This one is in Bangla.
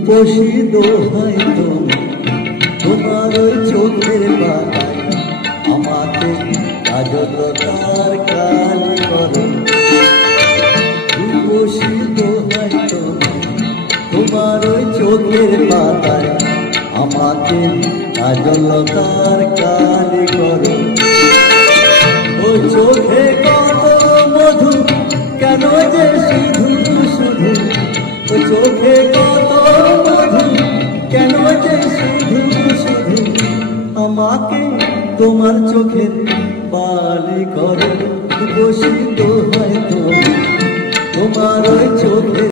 রূপসী দোহাই তোমার ওই চোখের পাতায় আমাকে কাজলতার কালি করো। রূপসী দোহাই তোমার ওই চোখের পাতায় আমাকে কাজলতার কালি করো। ও চোখে কত মধু কেন যে শুধু শুধু, ও চোখে কত মধু কেন যে শুধু শুধু, আমাকে তোমার চোখের বালি করো। রূপসী দোহাই তোমার ওই